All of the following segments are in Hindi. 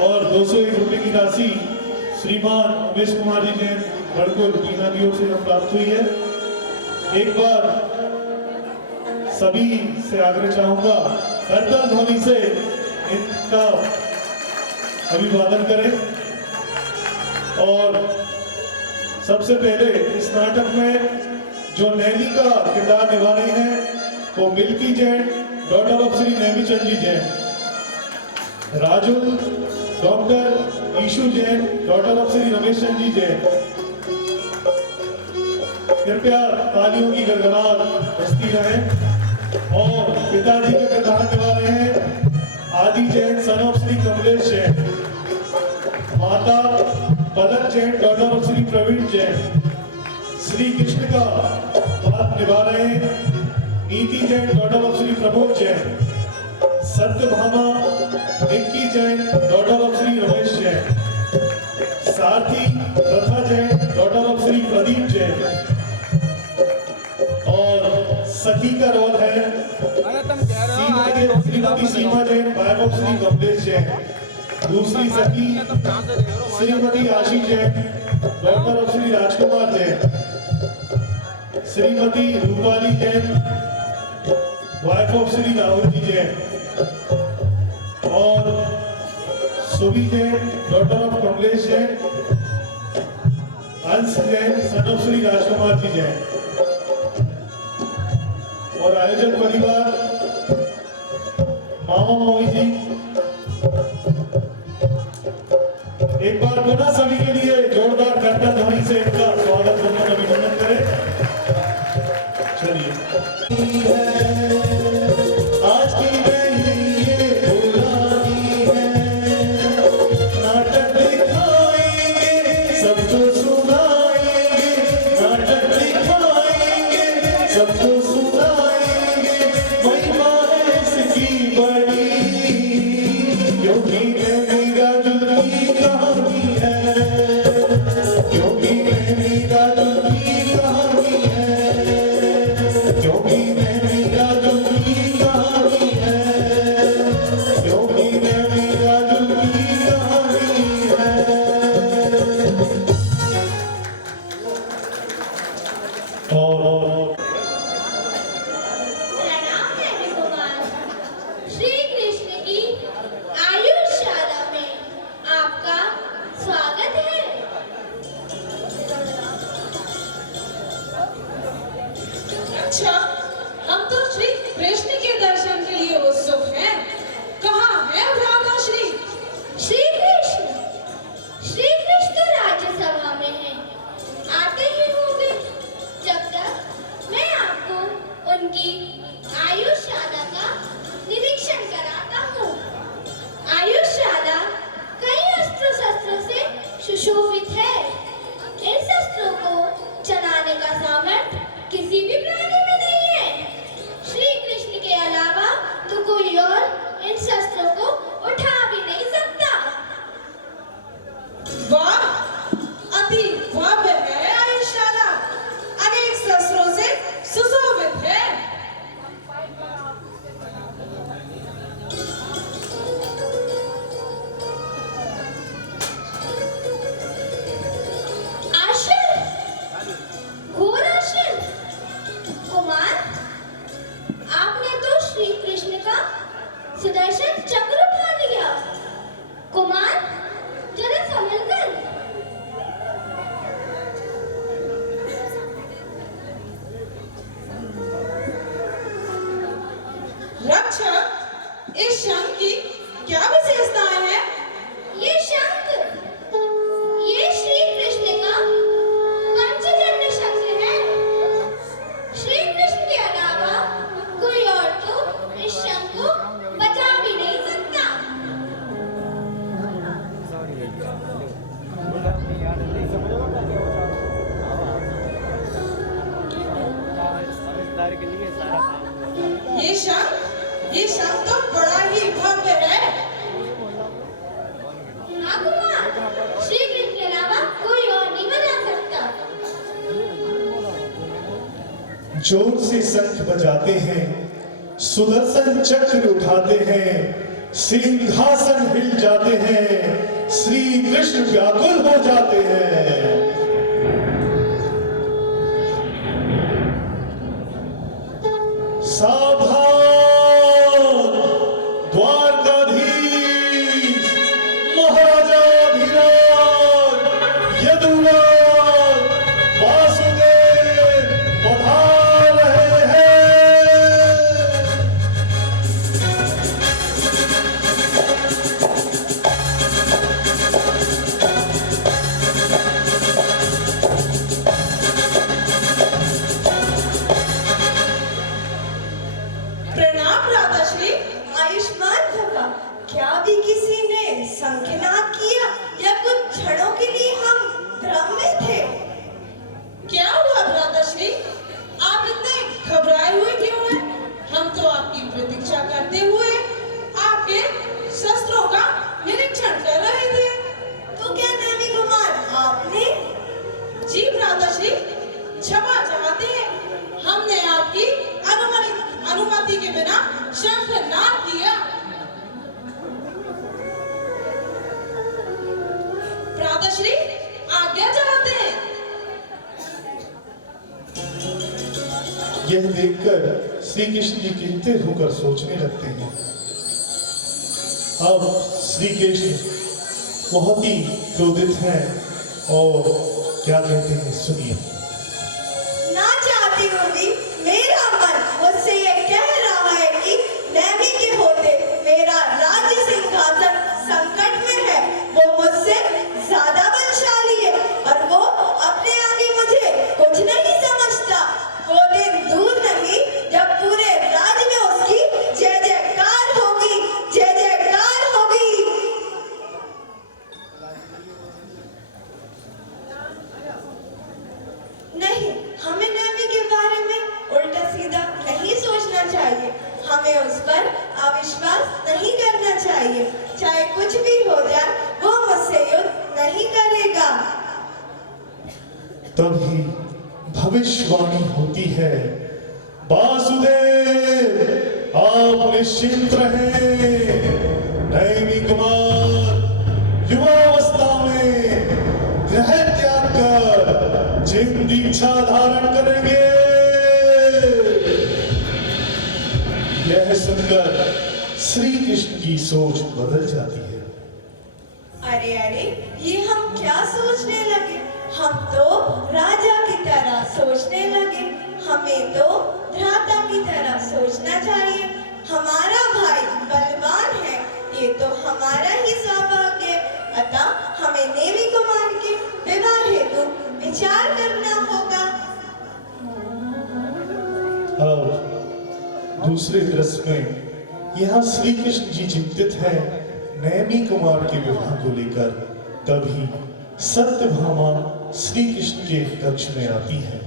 और 201 रुपए की राशि श्रीमान उमेश कुमार जी जैन बड़कुल बीना की ओर से प्राप्त हुई है। एक बार सभी से आग्रह चाहूंगा करताल ध्वनि से इनका अभिवादन करें। और सबसे पहले इस नाटक में जो नैनी का किरदार निभा रहे हैं वो Milky Jain daughter of Shri Nemichand ji Jain, Rajul doctor Ishu Jain daughter of Shri Ramesh Chand ji Jain. कृपया तालियों की गड़गड़ाहट बजती रहे। और पिताजी के किरदार निभा रहे हैं आदि जैन सन ऑफ श्री कमलेश जैन, माता पलक जैन डॉटर ऑफ श्री प्रवीण जैन। श्री कृष्ण का पात्र निभा रहे हैं नीति Jain daughter of Shri Prabodh Jain, Satyabhama Nikki Jain daughter of Shri Ramesh Jain, सारथी प्रथा जैन डॉटर ऑफ श्री प्रदीप जैन। और सखी का रोल है श्रीमती सीमा जैन वाइफ ऑफ श्री कमलेश जैन। दूसरी सखी श्रीमती आशी Jain daughter of Shri Rajkumar Jain, Shrimati Rupali Jain wife of Shri Rahul ji Jain. और सुबी जैन डॉटर ऑफ कमलेश जैन, अंश जैन सन ऑफ श्री राजकुमार जी जैन। और आयोजक परिवार मामा मौई जी, एक बार पुनः सभी के लिए जोरदार करताल ध्वनि से इनका स्वागत करना अभिनंदन करें। चलिए आज की अच्छा, हम तो श्री कृष्ण के दर्शन के लिए उत्सुक हैं। कहाँ है भ्राता श्री? श्री कृष्ण तो राज्यसभा में है, आते ही होंगे। जब तक मैं आपको उनकी आयुष्शाला का निरीक्षण कराता हूँ। आयुष्शाला कई अस्त्र शस्त्रों से सुशोभित है। इन शस्त्रों को चलाने का सामर्थ्य किसी भी प्राणी में नहीं है। श्री कृष्ण के अलावा तो कोई और इन शस्त्रों को उठा भी नहीं सकता। वाह, अति भव्य है आयुष्शाला, अनेक शस्त्रों से सुशोभित है। सुदर्शन चक्र उठा लिया। कुमार जरा संभल कर। रक्षक, इस शंख की क्या विशेषताएं हैं? ये शंख, ये श्री कृष्ण का पंचजन्य शंख है। श्री कृष्ण के अलावा कोई और तो इस शंख को बचा भी नहीं सकता। ये शंख तो बड़ा ही भव्य है। हाँ कुमार, श्री कृष्ण के अलावा कोई और नहीं बजा सकता। जोर से शंख बजाते हैं सुदर्शन चक्र उठाते हैं, सिंहासन हिल जाते हैं, श्री कृष्ण व्याकुल हो जाते हैं। सावधान द्वारकाधीश महाराजाधिराज यदुराज वासुदेव पधार रहे हैं। प्रणाम भ्राताश्री। आयुष्मान भवा। क्या भी किसी ने शंखनाद किया या कुछ क्षणों के लिए हम भ्रम में थे? क्या हुआ भ्राताश्री? आप इतने घबराए हुए क्यों हैं? हम तो आपकी प्रतीक्षा करते हुए आपके शस्त्रों का निरीक्षण कर रहे थे। तो क्या नेमी कुमार आपने? जी भ्राताश्री, क्षमा चाहते हैं, हमने आपकी अनुमति के बिना शंखनाद किया। भ्राताश्री, आज्ञा चाहते हैं। यह देखकर श्री कृष्ण जी चिंतित होकर सोचने लगते हैं। अब श्री कृष्ण बहुत ही क्रोधित हैं और क्या कहते हैं सुनिए। ना चाहती होगी, मेरा मन मुझसे ये कह रहा है कि नेमी के होते मेरा राज्य सिंहासन संकट में है। वो मुझसे ज्यादा बलशाली है और वो अपने आगे मुझे कुछ नहीं समझता। वो दिन दूर नहीं जब पूरे राज्य में उसकी जय जयकार होगी, जय जयकार होगी। नहीं, हमें नेमी के बारे में उल्टा सीधा नहीं सोचना चाहिए। हमें उस पर अविश्वास नहीं करना चाहिए। चाहे कुछ भी हो जाए, वो मुझसे युद्ध नहीं करेगा। तभी भविष्यवाणी होती है, वासुदेव आप निश्चिंत रहें, नैमी कुमार युवावस्था में ग्रह त्याग कर जिन दीक्षा धारण करेंगे। यह सुनकर श्री कृष्ण की सोच बदल जाती है। अरे अरे, ये हम क्या सोचने लगे? हम तो राजा की तरह सोचने लगे। हमें तो भ्राता की तरह सोचना चाहिए। हमारा भाई बलवान है, ये तो हमारा ही सौभाग्य है। अतः हमें नेमी कुमार के विवाह हेतु विचार करना होगा। अब दूसरे दृश्य में यहाँ श्री कृष्ण जी चिंतित है नैमी कुमार के विवाह को लेकर। तभी सत्यभामा श्री कृष्ण के कक्ष में आती है।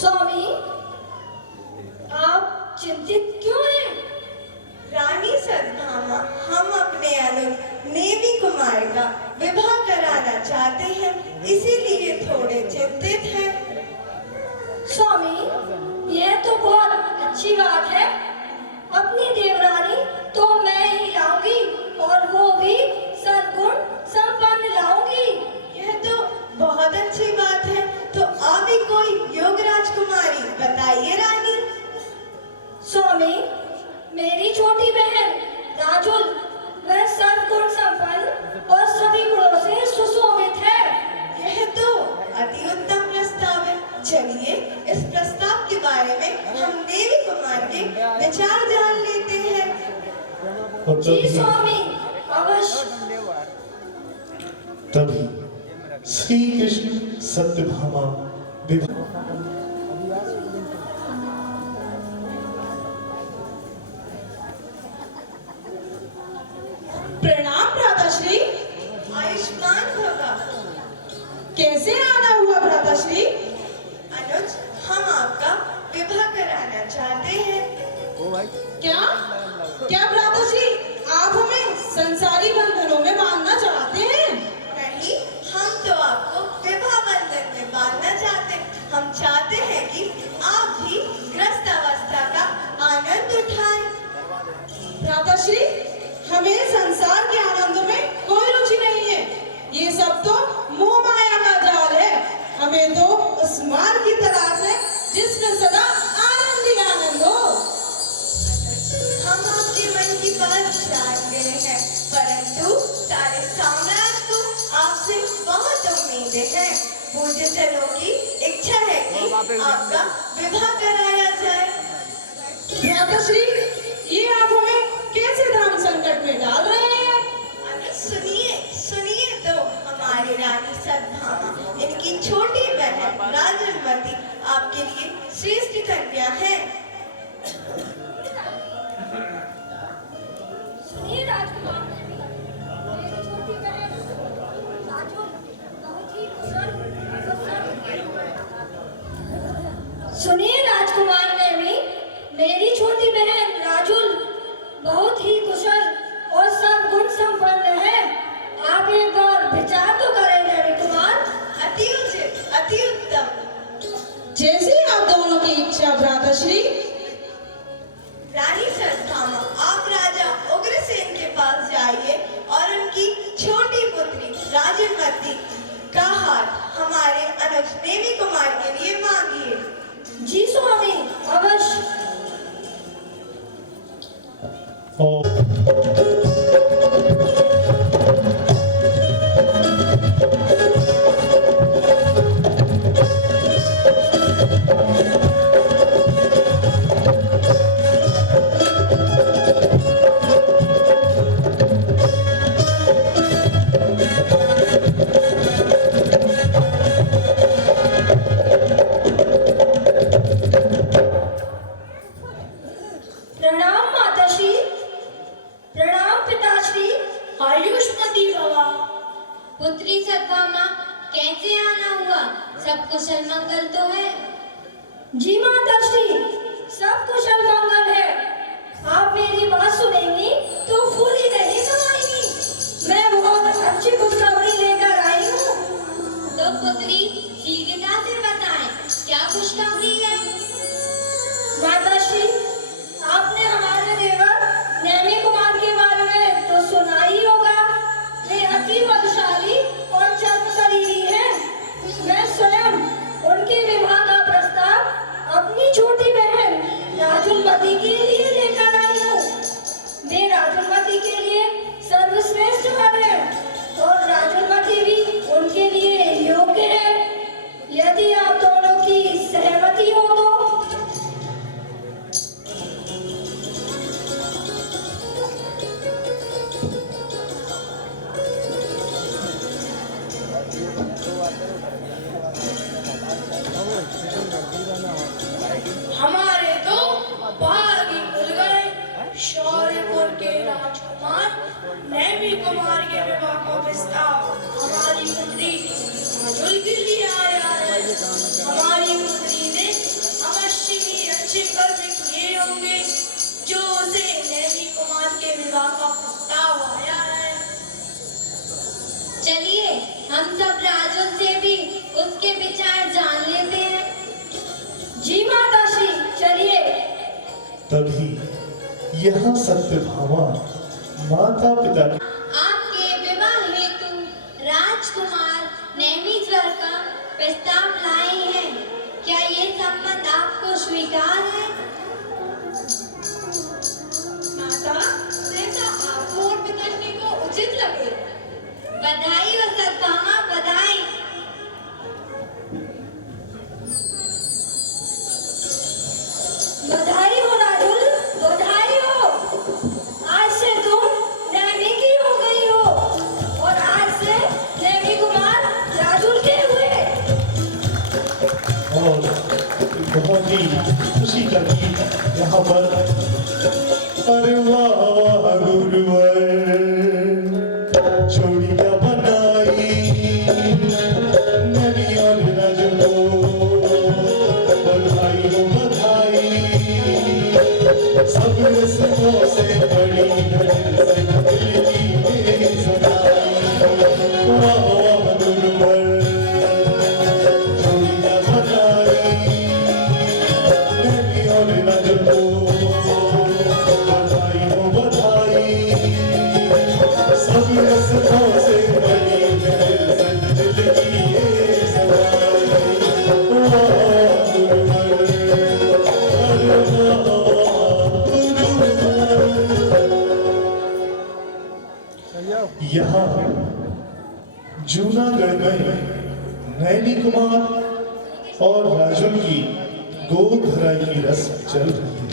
स्वामी, आप चिंतित क्यों हैं? रानी सत्यभामा, हम अपने अनुज नेमी कुमार का विवाह कराना चाहते हैं, इसीलिए थोड़े चिंतित हैं। स्वामी, यह तो बहुत अच्छी बात है। अपनी देवरानी तो मैं ही लाऊंगी और वो भी सद्गुण संपन्न लाऊंगी। यह तो बहुत अच्छी बात है। तो आप ही कोई योग राजकुमारी बताइए रानी। स्वामी, मेरी छोटी बहन राजुल, वह सद्गुण संपन्न और सभी गुणों से सुशोभित है। यह तो अति उत्तम प्रस्ताव है। चलिए इस प्रस्ताव के बारे में हम नेमी कुमार के विचार जान लेते हैं। और जी स्वामी, अवश्य। तभी श्री कृष्ण सत्यभामा विवाह प्रणाम भ्राताश्री। आयुष्मान भवा। कैसे आना हुआ भ्राताश्री? अनुज, हम आपका विवाह कराना चाहते हैं। क्या क्या भ्राताश्री, आप हमें संसारी बंधनों में बांधना चाहते हैं। नहीं, हम तो आपको विवाह बंधन में बांधना चाहते हैं। हम चाहते हैं कि आप भी ग्रस्त अवस्था का आनंद उठाएं। भ्राताश्री, हमें संसार के आनंदों में कोई रुचि नहीं है। ये सब तो मोह माया का जाल है। हमें तो उस मार्ग की तलाश है जिसमें सदा आनंद ही आनंद हो। हम आपके मन की बात जान गए हैं, परंतु सारे साम्राज्य को आपसे बहुत उम्मीदें हैं। पूज्य जनों की इच्छा है कि आपका विवाह कराया जाए। भ्राताश्री, ये आप हमें कैसे धर्म संकट में डाल रहे हैं? अरे सुनिए, सुनिए तो हमारी रानी सद्भामा, इनकी छोटी बहन राजनमती आपके लिए श्रेष्ठ कन्या है। सुनिए राजकुमार, मेरी छोटी बहन राजुल बहुत ही सुनिए राजकुमार नेमी, मेरी छोटी बहन राजुल बहुत ही कुशल और सब गुण संपन्न है। आप एक बार विचार तो करें नेमी कुमार। अति उचित, अति उत्तम। जैसी आप दोनों की इच्छा भ्राताश्री। रानी सद्भामा, आप राजा उग्रसेन के पास जाइए और उनकी छोटी पुत्री राजनमती का हाथ हमारे अनुज नेमी कुमार के लिए मांगिए। जी स्वामी, अवश्य। प्रणाम माताश्री, प्रणाम पिताश्री, आयुष्मती भवा। पुत्री सद्भामा, कैसे आना हुआ? सब कुशल मंगल तो है? जी माताश्री, सब कुशल मंगल है। आप मेरी बात सुनेंगी तो फूली नहीं समाएंगी। मैं बहुत अच्छी खुशखबरी लेकर आई हूँ। तो पुत्री शीघ्रता से बताएं, क्या खुशखबरी है? माताश्री, आपने हमारे देवर नेमी कुमार के बारे में तो सुना ही होगा। वे अति बलशाली और चर्म शरीरी हैं। मैं स्वयं उनके विवाह का प्रस्ताव अपनी छोटी बहन राजुलमती के लिए लेकर आई हूँ। वे राजुलमती के लिए सर्वश्रेष्ठ वर है और राजुलमती भी उनके लिए योग्य है। यदि आप दोनों की सहमति हो तो। हमारे तो भाग ही खुल गए। शौर्यपुर के राजकुमार नेमी कुमार के विवाह का प्रस्ताव हमारी पुत्री राजुल के लिए आया है। हमारी पुत्री ने अवश्य ही अच्छे कर्म किए होंगे जो उसे नेमी कुमार के विवाह का प्रस्ताव आया है। चलिए हम सब राजुल से भी उसके विचार जान लेते हैं। जी माताश्री, चलिए। तभी यहाँ सत्यभामा माता पिता की आपके विवाह हेतु राजकुमार नेमीश्वर का प्रस्ताव लाए हैं। क्या ये संबंध आपको स्वीकार है? माता, जैसा आपको और पिताश्री को उचित लगे। बधाई हो सद्भामा, बधाई। बधाई हो राजुल, बधाई हो। आज से तुम नेमी की हो गई हो और आज से नेमी कुमार राजुल के हुए। और बहुत ही खुशी का गीत यहाँ पर। अरे वाह वाह गुरुवर, जोड़ी क्या बनाई नबी और रजब को। बधाई हो बधाई, सब रस्मों से बड़ी है दिल की सब रस्तों से बड़ी है दिल की ये सवारी। वाह गुरुवर, अरे वाह गुरुवर। यहाँ जूनागढ़ में नैनी कुमार और राजुल की गोद भराई की रस्म चल रही है।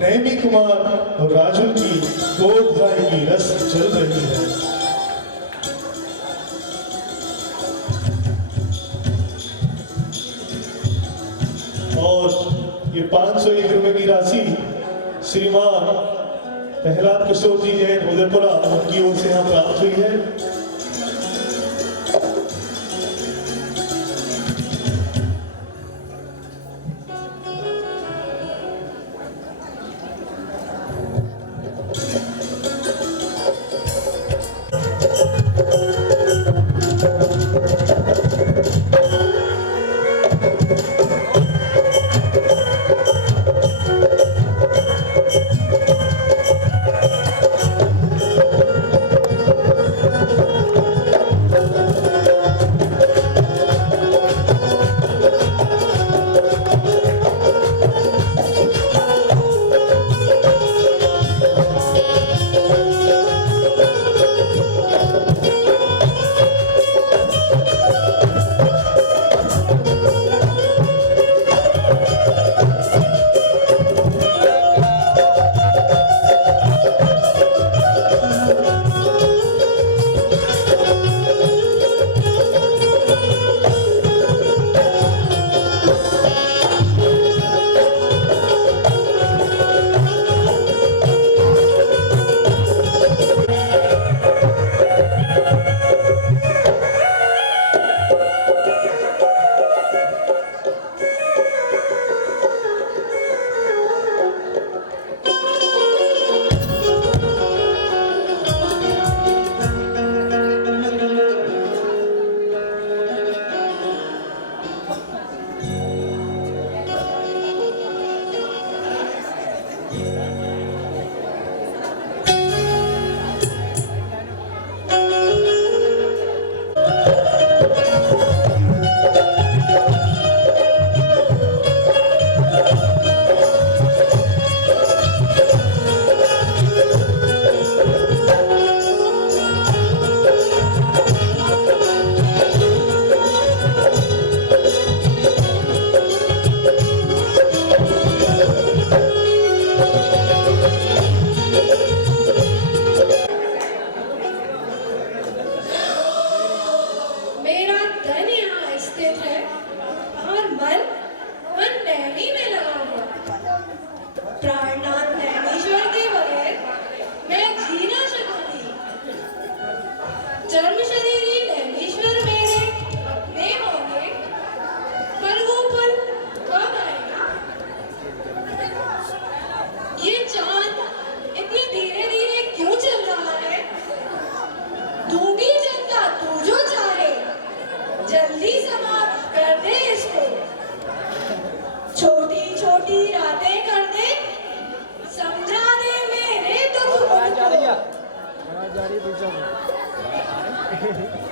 नैनी कुमार और राजुल की गोद भराई की रस्म चल रही है। और ये 501 रुपए की राशि श्रीमान प्रहलाद किशोर जी जैन उदयपुरा उनकी ओर से यहाँ प्राप्त हुई है।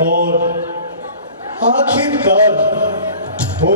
और आखिरकार वो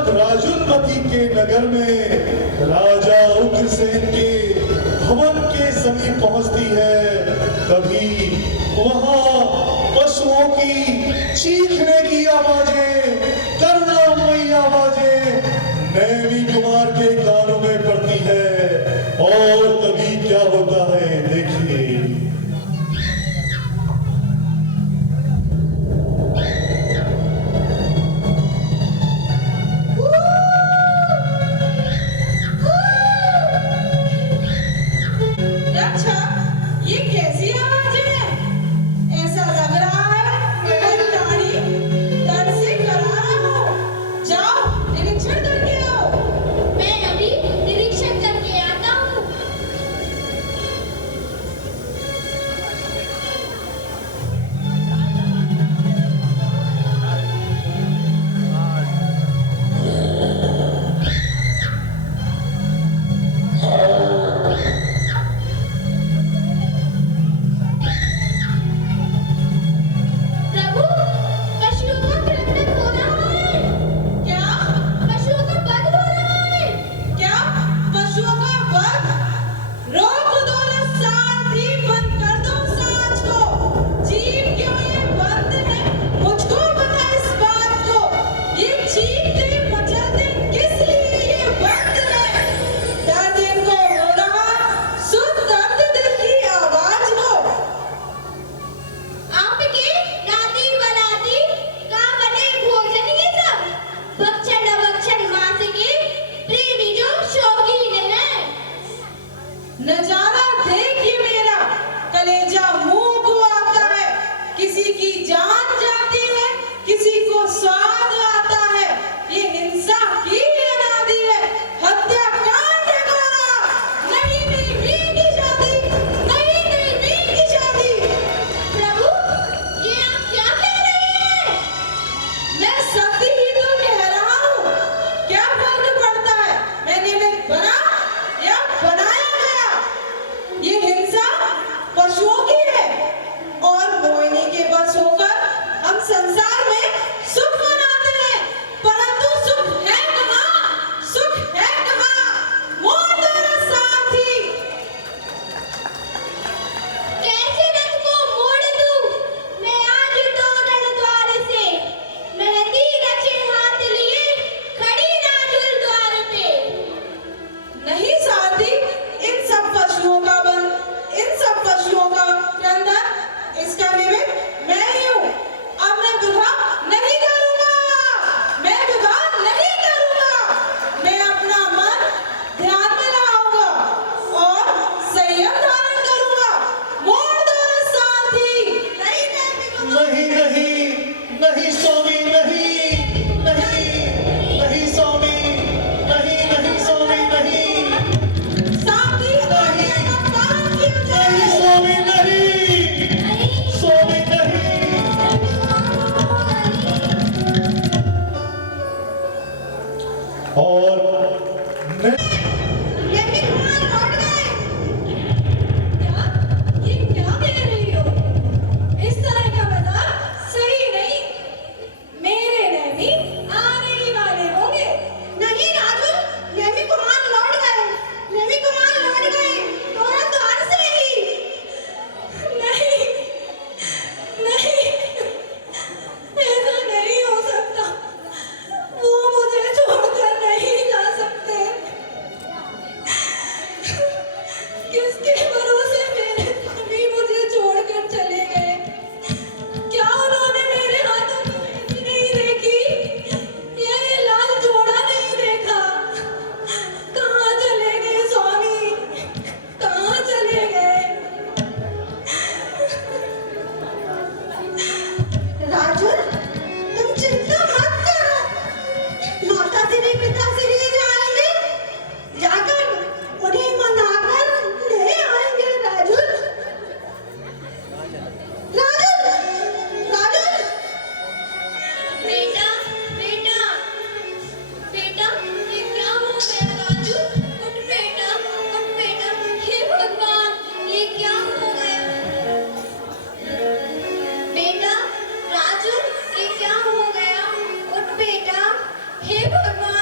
जब राजुलमती के नगर में राजा उग्रसेन के भवन के समीप पहुंचती है, तभी वहां पशुओं की चीखने की आवाजें, करुणामयी आवाजें नैमी कुमार के कानों में पड़ती है। और तभी क्या होता है देखिए। अच्छा, ये कैसी आवाजें हैं? ऐसा लग रहा है कोई प्राणी डर से करारा हो। जाओ निरीक्षण करके आओ। मैं अभी निरीक्षण करके आता हूँ। प्रभु, पशुओं का क्रंदन हो रहा है। क्या पशुओं का वध हो रहा है। क्या पशुओं का वध? रोक दो ना सारथी, बंद कर दो सांच को। जीव क्यों ये बंद है? मुझको बता इस बात को। ये चीखते मचलते किस लिए ये बंद है? दर्द इनको हो रहा, सुन दर्द दिल की आवाज हो। आपके नाती बनाती का बने भोजन ये सब भक्षण अभक्षण मांस के प्रेमी जो शौकीन है। नजारा देखिए मेरा, कलेजा मुंह को आता है। किसी की जान जाती है, किसी को स्वाद आता है। ये हिंसा की अनादि है, हत्याकांड है गौरा। नहीं नहीं वीर की शादी, नहीं नहीं वीर की शादी। प्रभु, ये आप क्या कह रहे हैं? मैं सत्य ही तो कह रहा हूँ। क्या फर्क पड़ता है मैं निमित्त बना या बनाया गया? ये हिंसा पशुओं की है और मोहिनी के बस होकर हम संसार में सुख मनाते हैं, परंतु सुख है कहाँ? सुख है कहाँ? मोड़ दो ना साथी। कैसे रथ को मोड़ दूं? मैं आज तो रणद्वार से मेहंदी रचे हाथ लिए खड़ी राजुल द्वार पे। नहीं साथी, इन सब पशुओं का बंद, इन सब पशुओं का क्रंदन, इसका निमित्त मैं ही हूँ। अब मैं विवाह नहीं करूँगा, मैं विवाह नहीं करूँगा। मैं अपना मन ध्यान में लगाऊंगा और संयम धारण करूँगा। मोड़ दो ना साथी। नहीं नहीं नहीं नहीं स्वामी, नहीं नहीं नहीं स्वामी, नहीं नहीं स्वामी, नहीं साथी, नहीं काम किया जाए। नहीं स्वामी, नहीं स्वामी, नहीं। और नैमी कुमार लौट गए। क्या? ये क्या कह रही हो? इस तरह का मजाक सही नहीं। मेरे नैमी आने ही वाले होंगे। नहीं राजुल, नैमी कुमार लौट गए। नैमी कुमार लौट गए, तुरंत द्वार से ही। नहीं नहीं, ऐसा नहीं हो सकता। वो मुझे छोड़कर नहीं जा सकते। किसके भरोसे मेरे स्वामी मुझे छोड़कर चले गए? क्या उन्होंने मेरे हाथों में मेहंदी नहीं देखी? ये लाल जोड़ा नहीं देखा? कहाँ चले गए स्वामी? कहाँ चले गए? राजुल, तुम चिंता मत करो। माता श्री पिता श्री जाएंगे, जाकर उन्हें मनाकर ले आएंगे। राजुल, राजुल, राजुल। बेटा, बेटा, बेटा, ये क्या हो गया राजू? उठ बेटा, उठ बेटा। हे भगवान, ये क्या हो गया? बेटा, राजू, ये क्या हो गया? उठ बेटा। हे भगवान,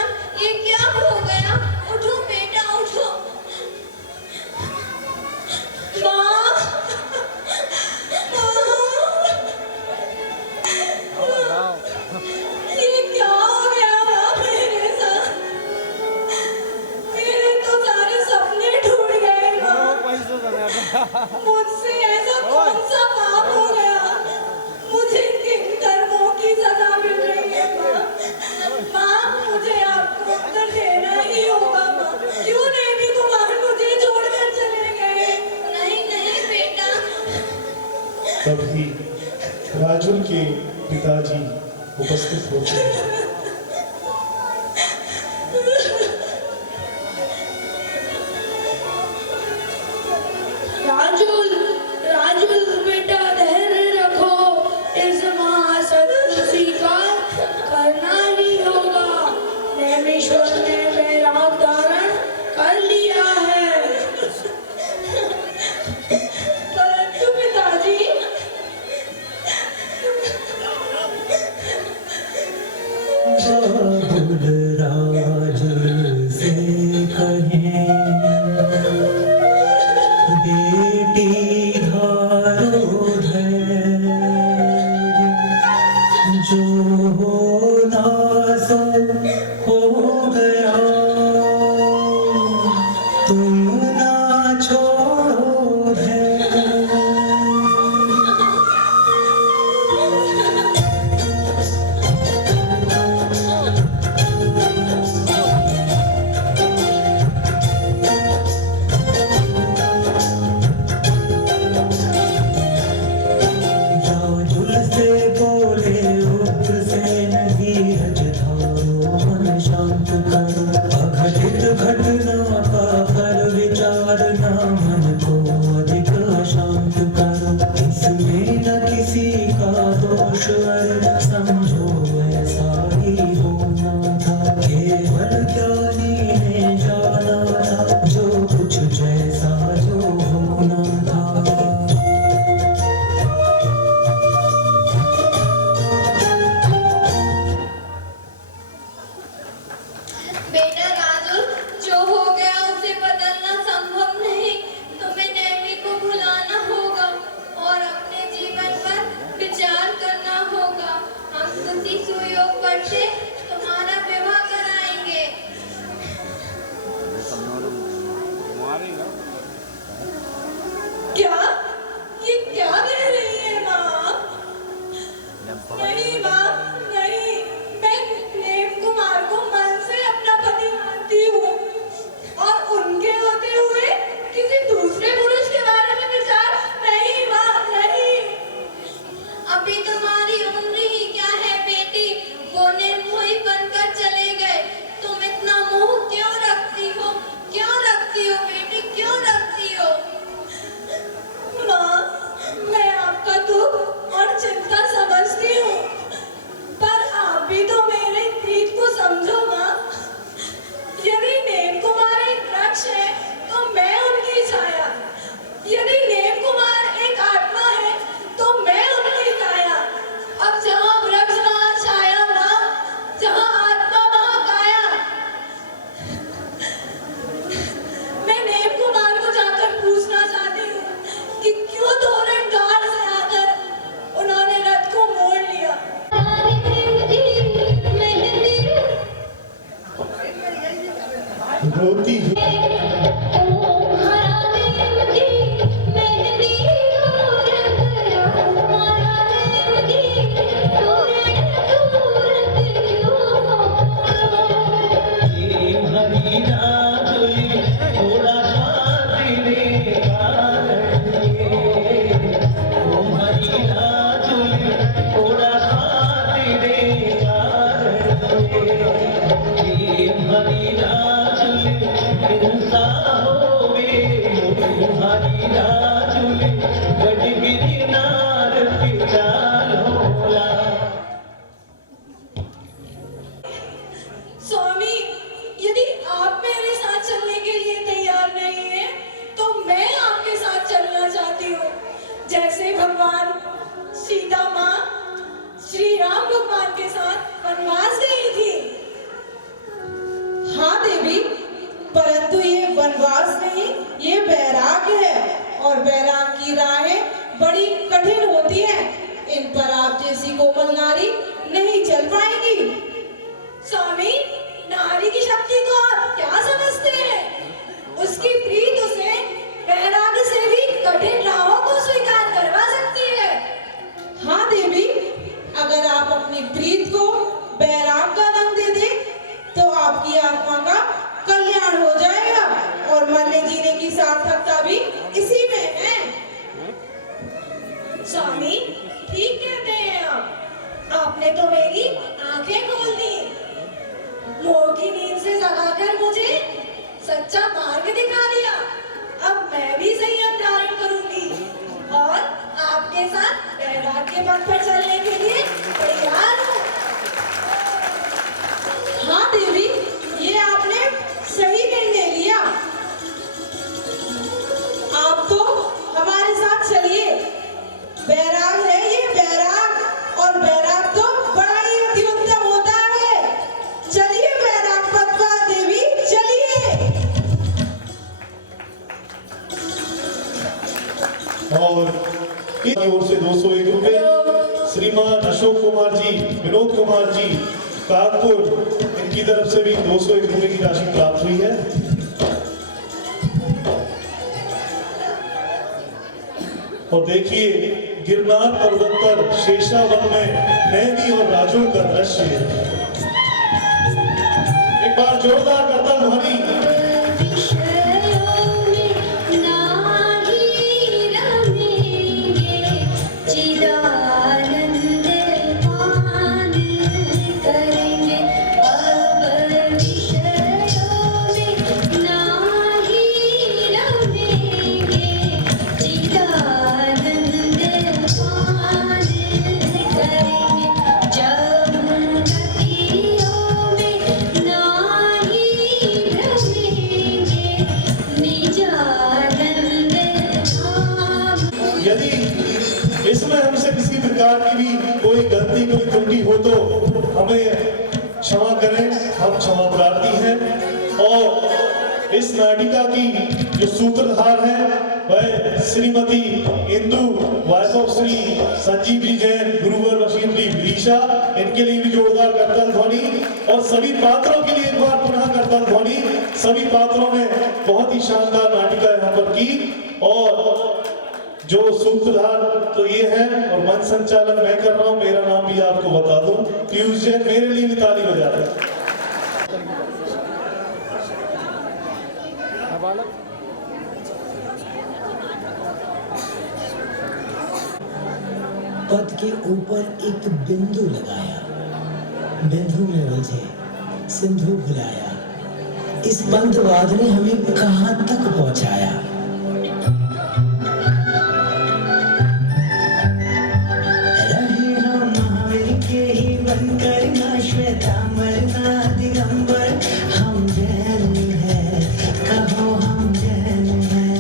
तभी राजुल के पिताजी उपस्थित होते हैं। राजुल, राजुल बेटा धैर्य रखो, इस महासत्य को स्वीकार करना ही होगा। नैमिश्वर ने वैराग धारण कर लिया है। परंतु पिताजी, राजुल से कहें बेटी धारो धैर्य, जो होना सो हो गया, तुम ना छोड़ो धैर्य। राजुल से बोले उग्रसेन, धीरज धारो मन शांत करो, अघटित घटना का कर विचार, ना मन को अधिक अशांत करो। इसमें न किसी का दोष है, समझो ऐसा ही होना था, केवल ज्ञानी ने जाना था, जो कुछ जैसा जो होना था। बेटा राजुल, जो हो गया उसे बदलना संभव नहीं। तुम्हें नैमी को भुलाना होगा और अपने जीवन पर विचार करना होगा। हम किसी सुयोग पर से तुम्हारा विवाह कराएंगे। क्या? ये क्या कह रही है माँ? नहीं माँ, नहीं। मैं प्रेम कुमार को मन से अपना पति मानती हूँ और उनके होते हुए किसी दूसरे पुरुष के बारे में विचार नहीं माँ, नहीं। अभी तुम्हारी उम्र ही क्या है बेटी, वो निर्मोही बनकर चले गए। तुम इतना मोह क्यों रखती हो? क्यों रखती हो बेटी, क्यों रखती हो? माँ, मैं आपका दुख और चिंता समझती हूँ, पर आप भी तो मेरे प्रीत को समझो माँ। यदि नेम कुमार एक वृक्ष है तो मैं उनकी छाया, यदि नेम कुमार एक आत्मा है तो मैं उनकी काया। अब जहाँ वृक्ष वहाँ छाया माँ, जहाँ आत्मा वहाँ काया। मैं नेम कुमार को जाकर पूछना चाहती हूँ कि क्यों तोरण द्वार से आकर उन्होंने रथ को मोड़ लिया। रोती हुई स्वामी, यदि आप मेरे साथ चलने के लिए तैयार नहीं हैं, तो मैं आपके साथ चलना चाहती हूँ। जैसे भगवान सीता माँ श्री राम भगवान के साथ वनवास गई थी। हाँ देवी, परंतु ये वनवास नहीं, ये वैराग्य है और वैराग की राहें बड़ी कठिन होती हैं। इन पर आप जैसी कोमल नारी नहीं चल पाएंगी। स्वामी, नारी की शक्ति को आप क्या समझते हैं? उसकी प्रीत उसे वैराग्य से भी कठिन राहों को स्वीकार करवा सकती है। हाँ देवी, अगर आप अपनी प्रीत को वैराग का रंग दे दें तो आपकी आत्मा का कल्याण हो जाएगा और मरने जीने की सार्थकता भी इसी में है। स्वामी, सुरों की नींद से जगाकर मुझे सच्चा मार्ग दिखा दिया। अब मैं भी संयम धारण करूंगी और आपके साथ बैराग के पथ पर चलने के लिए तैयार हूँ। हाँ देवी, ये आपने सही निर्णय लिया। आप तो हमारे साथ चलिए। बैराग है ये बैराग, और बैराग तो बड़ा ही अति उत्तम होता है। चलिए बैराग पथ पर देवी, चलिए। और की ओर से 201 रुपए श्रीमान अशोक कुमार जी, विनोद कुमार जी कागपुर, इनकी तरफ से भी 201 रुपए की राशि प्राप्त हुई है। और देखिए गिरनार पर्वत पर शेषावन में नैनी और राजू का दृश्य। एक बार जोरदार करता ध्वनि। यदि इसमें हमसे किसी प्रकार की भी कोई गलती, कोई त्रुटि हो तो हमें क्षमा करें, हम क्षमा प्रार्थी हैं। और इस नाटिका की जो सूत्रधार है वह श्रीमती इंदु, वाइफ ऑफ श्री संजीव जी जैन, गुरुवर वशीम जी विदिशा, इनके लिए भी जोरदार करतल ध्वनि। और सभी पात्रों के लिए एक बार पुनः करतल ध्वनि। सभी पात्रों ने बहुत ही शानदार नाटिका यहाँ पर की। और जो सूत्रधार तो ये है और मंच संचालन मैं कर रहा हूँ। मेरा नाम भी आपको बता दूं, पीयूष जैन, मेरे लिए भी ताली बजा रहे हैं। पद के ऊपर एक बिंदु लगाया, बिंदु में उलझे सिंधु भुलाया। इस बंदवाद ने हमें कहां तक पहुंचाया। रहे हम महावीर के ही बनकर, ना श्वेतांबर ना दिगंबर, हम जैन हैं, कहो हम जैन हैं।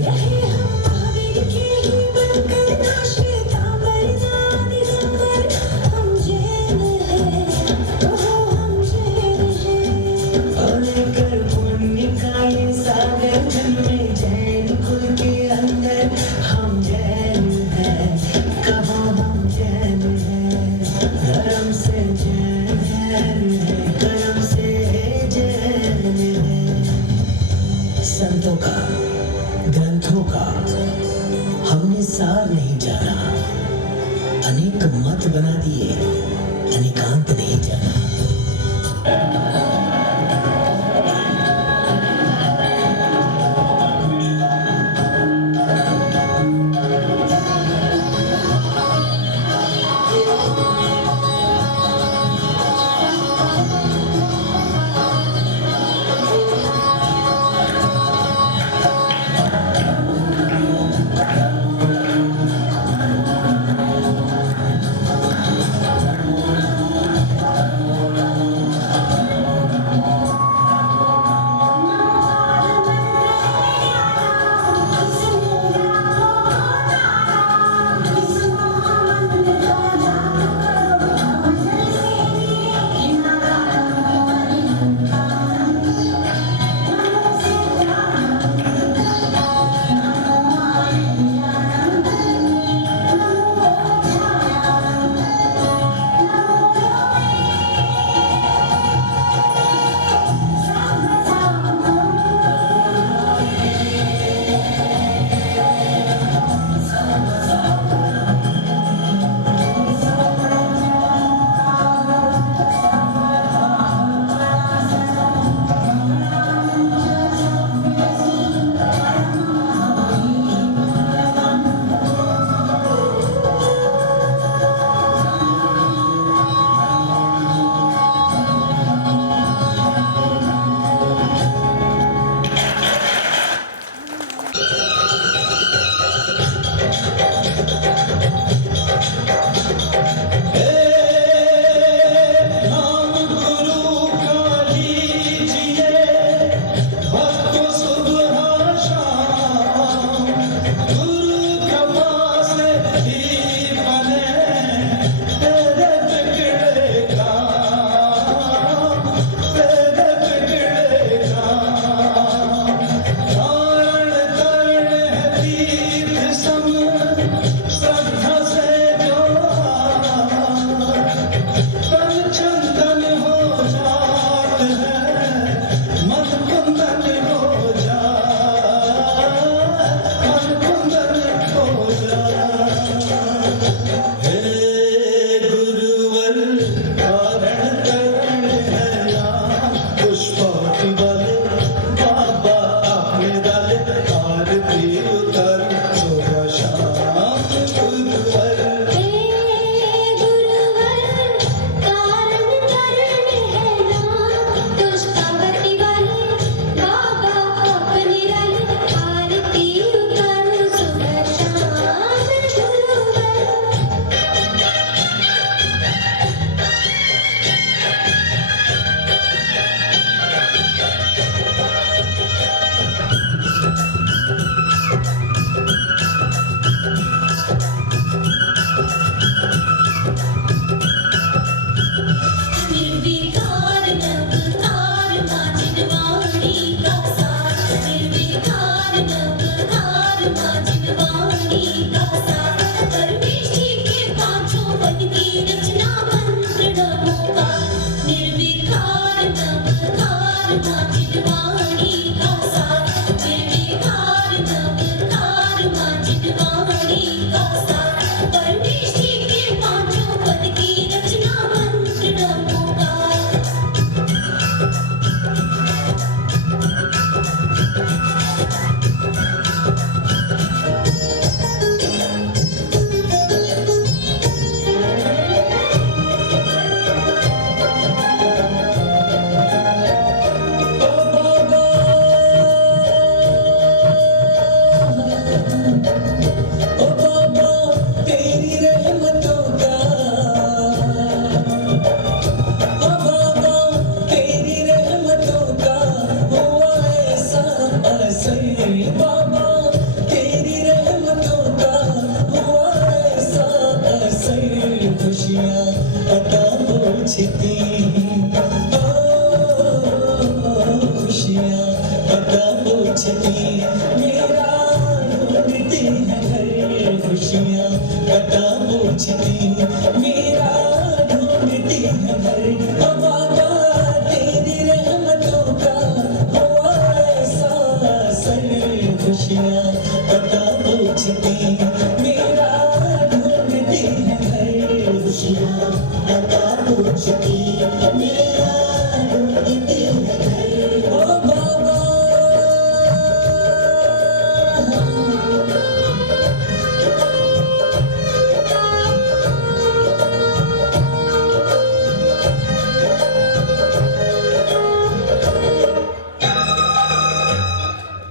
रहे हम महावीर के ही बनकर, ना श्वेतांबर ना दिगंबर, हम जैन हैं, कहो हम जैन हैं। और कर पुण्य का ये सागर जन्मे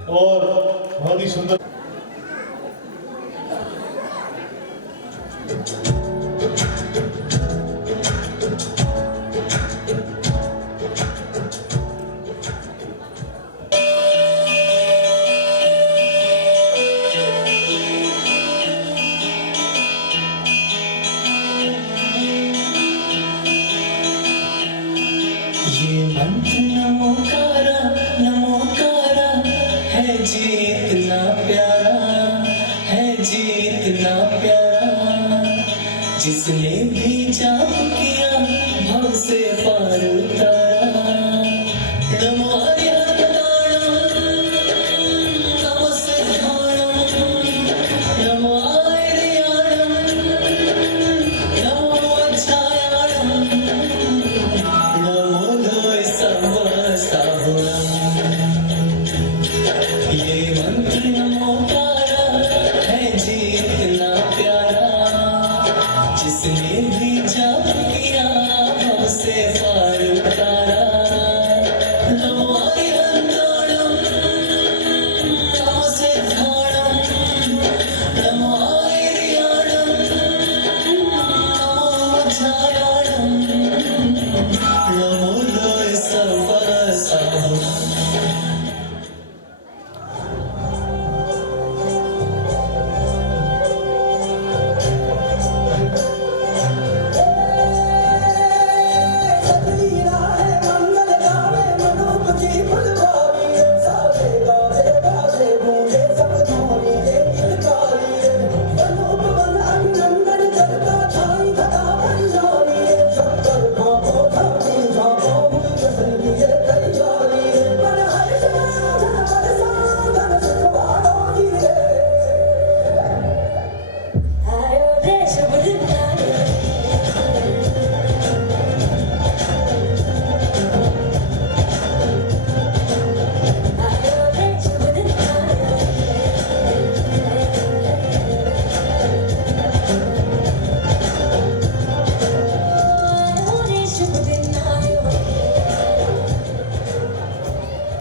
और बहुत ही सुंदर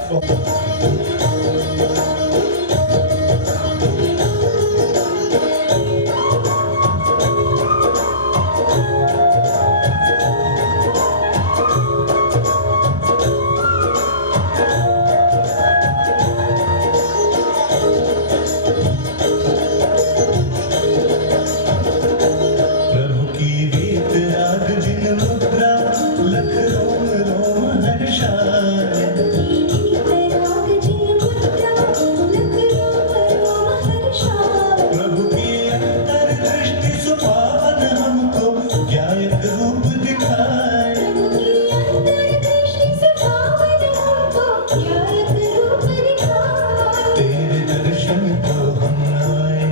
प्रभु की रीत राग जिन मुद्रा लख रोम रोम हर्षाए प्रभु की अंतर दृष्टि सुपावन हमको ज्ञायक रूप दिखाए तेरे दर्शन को हम आए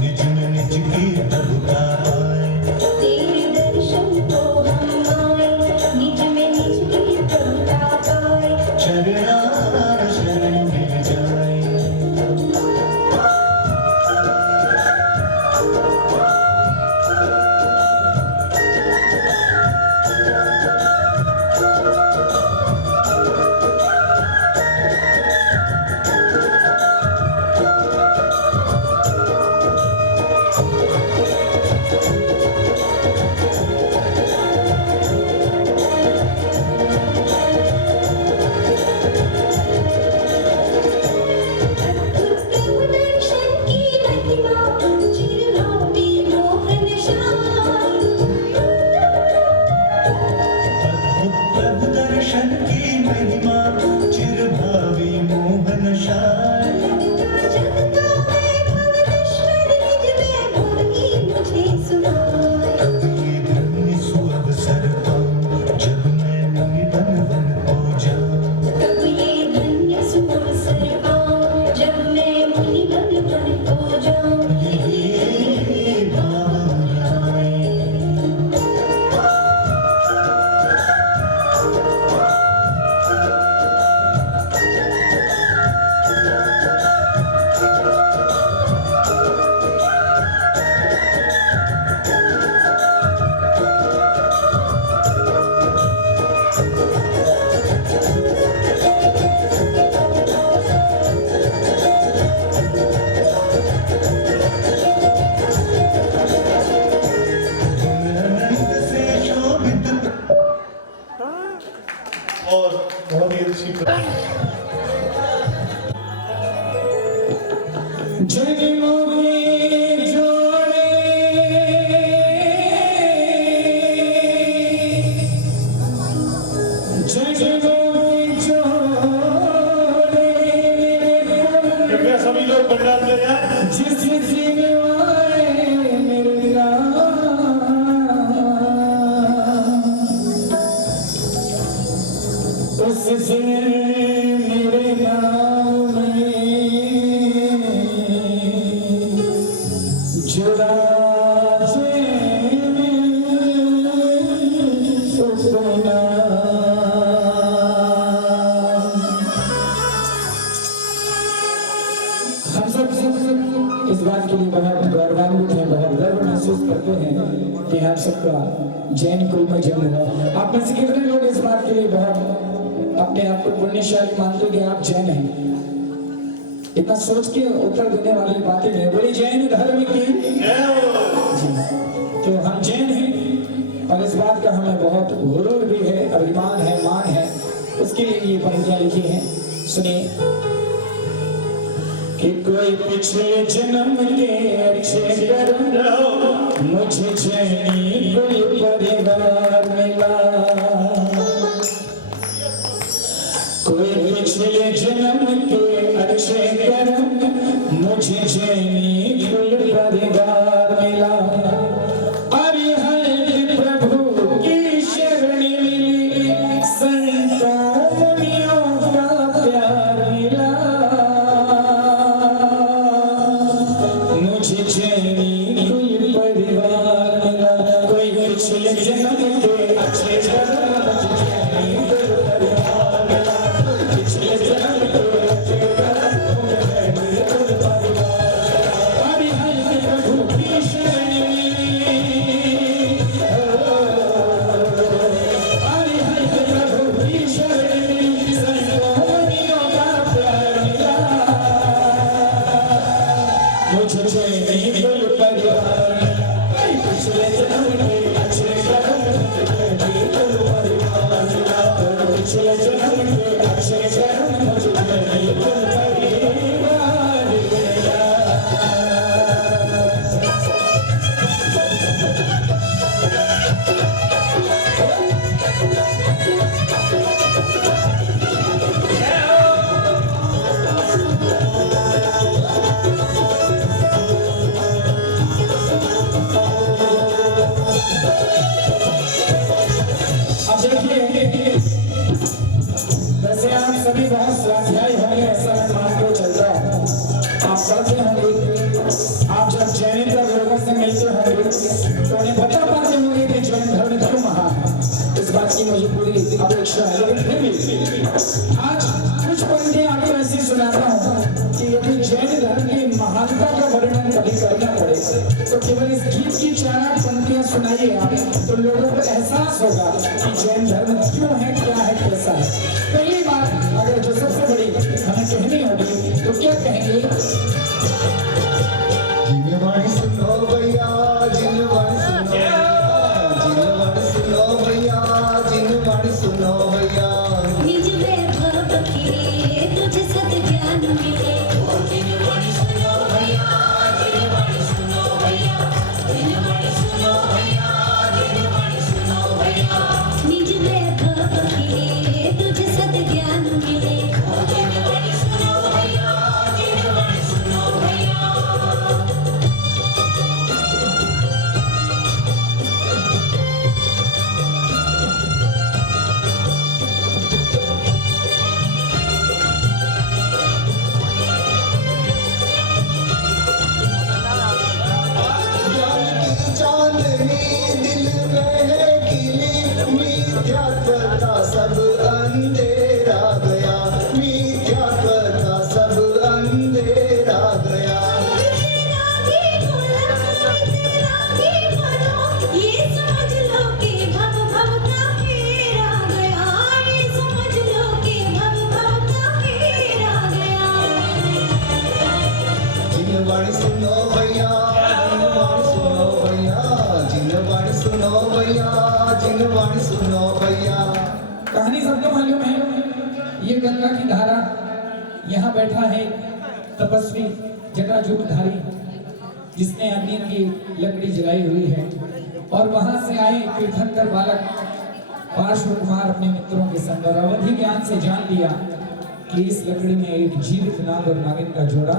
निज में निज की प्रभुता पाए चरणा शरण मिल जाए अद्भुत प्रभु दर्शन की महिमा चिरभावी मोहन शाय कब ये धन्य सुअवसर पाऊं जब मैं मुनि बन बन हो जाऊं ये भाव आए अनंत से शोभित और बहुत ही अच्छी जन्मों के जोड़े जन्मों के जोड़े कृपया सभी लोग पंडाल में जाएं। जिस जीने वाले मेरे राम उस दिन मेरे नाम में जुड़ा हम सब इस बात के लिए बहुत गौरवान्वित हैं, बहुत गर्व महसूस करते हैं कि हम सबका जैन कुल में जन्म हुआ। आप में से कितने लोग इस बात के लिए बहुत अपने आप को पुण्यशाली मानते कि आप जैन हैं? इतना सोच के उत्तर देने वाली बातें नहीं। बोली जैन धर्म की जय हो। तो हम जैन हैं और इस बात का हमें बहुत गुरूर भी है, अभिमान है, मान है। उसके लिए ये पंक्तियां लिखी हैं, सुनिए। कि कोई पिछले जन्म के अच्छे कर्म मुझे जैनी कोई परिवार मिला, कोई पिछले जन्म के अच्छे कर्म मुझे जैनी कोई परिवार मिला। अरे हर प्रभु की शरण मिली, संतों मुनियों का प्यार मिला, मुझे जैनी कोई परिवार मिला। कोई पिछले जन्म के अच्छे कर्म मुझे जैनी कोई परिवार मिला, पिछले जन्म के अच्छे कर्म मुझे जैनी कोई परिवार मिला। सभी बहुत स्वाध्यायी होंगे ऐसा मैं मान के चल रहा हूँ। आप पढ़ते होंगे, आप जब जैनेतर लोगों से मिलते होंगे तो उन्हें बता पाते होंगे कि जैन धर्म क्यों महान है। इस बात की मुझे पूरी अपेक्षा है, लेकिन फिर भी आज कुछ पंक्तियां आपको ऐसी सुनाता हूँ कि यदि जैन धर्म की महानता का वर्णन कभी करना पड़े तो केवल इस गीत की 4 पंक्तियां सुनाइए आप, तो लोगों को एहसास होगा कि जैन धर्म क्यों है, क्या है, कैसा है। पहली बात अगर जो सबसे बड़ी हमें कहनी होगी तो क्या कहेंगे? जिनवाणी सुनो भैया, जिनवाणी सुनो, जिनवाणी सुनो भैया, जिनवाणी सुनो भैया। निज वैभव खिले तुझे सत ज्ञान मिले। जिनवाणी सुनो भैया, जिनवाणी सुनो भैया, जिनवाणी सुनो भैया, जिनवाणी सुनो भैया। निज वैभव खिले तुझे सत ज्ञान मिले। जिनवाणी सुनो भैया, जिनवाणी सुनो भैया। ज्ञान की चांदनी दिल में है खिली, मिथ्यात्व का सब अंधेरा गया, मिथ्यात्व का सब अंधेरा गया। रागी बोलो, ये समझ लो कि भव भव का फेरा गया। ये समझ लो कि भव भव का फेरा गया। जिनवाणी सुनो भैया, जिनवाणी सुनो भैया, जिनवाणी सुनो भैया, जिनवाणी सुनो भैया। कहानी सबको मालूम है। ये गंगा की धारा, यहाँ बैठा है तपस्वी जटाजूटधारी जिसने अग्नि की लकड़ी जलाई हुई है, और वहां से आए तीर्थंकर बालक पार्श्व कुमार अपने मित्रों के संग और अवधि ज्ञान से जान लिया कि इस लकड़ी में एक जीवित नाग और नागिन का जोड़ा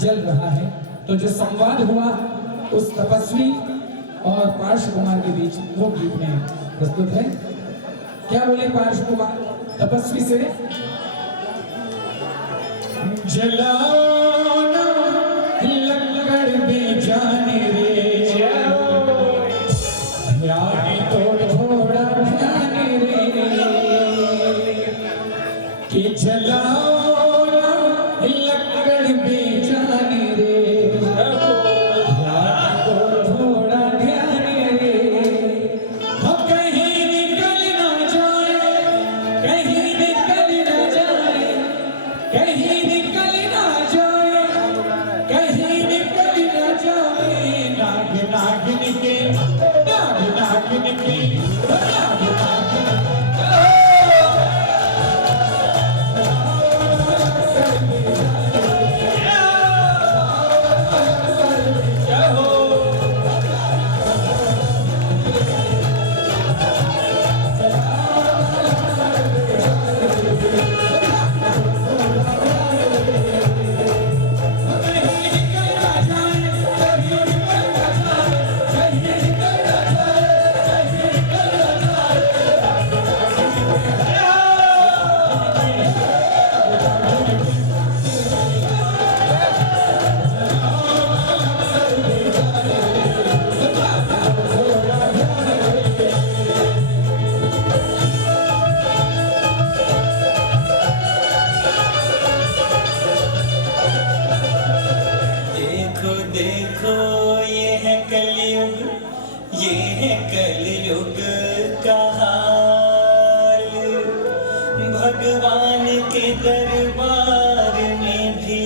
जल रहा है। तो जो संवाद हुआ उस तपस्वी और पार्श्व कुमार के बीच वो गीत में प्रस्तुत है। क्या बोले पार्श्व कुमार तपस्वी से? जलाओ ना लकड़ बेजाने रे, यानी तो थोड़ा ध्यान रे, कि जलाओ ना लकड़ बेजाने रे, यानी तो थोड़ा ध्यान रे। हो कहीं निकल ना जाए, कहीं निकल ना जाए, कहीं निकल ना जाए, कहीं निकल ना जाए। नाग नागिन के, नाग नागिन के, नाग नागिन देखो देखो ये है कलयुग, ये है कलयुग का हाल। भगवान के दरबार में भी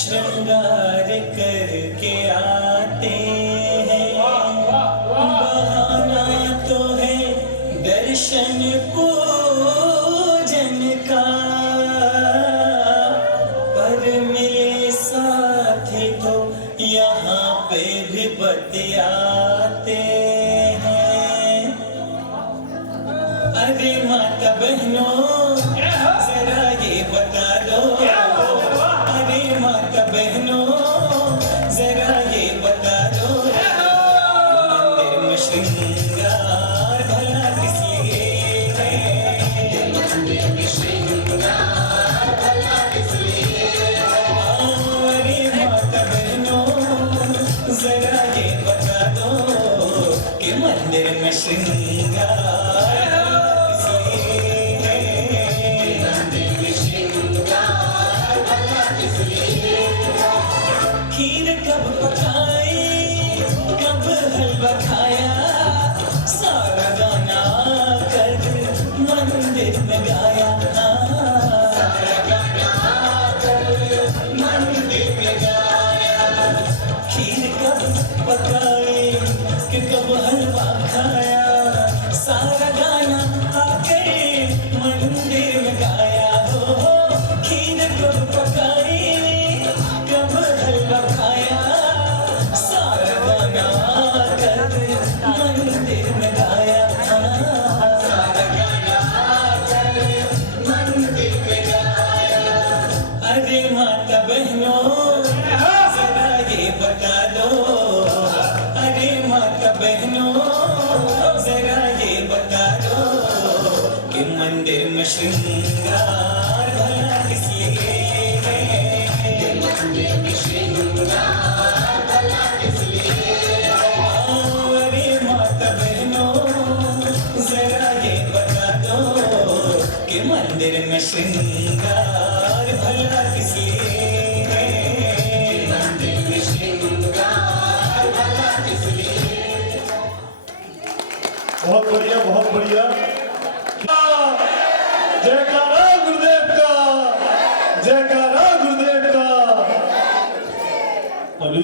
श्रृंगार करके आते हैं। बहाना तो है दर्शन पूजन का, पर मिले साथी तो यहाँ पे भी बतियाते हैं। अरे माता बहनों जरा ये बता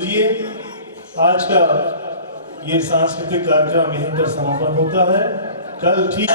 दीजिए। आज का ये सांस्कृतिक कार्यक्रम यहीं पर समापन होता है। कल ठीक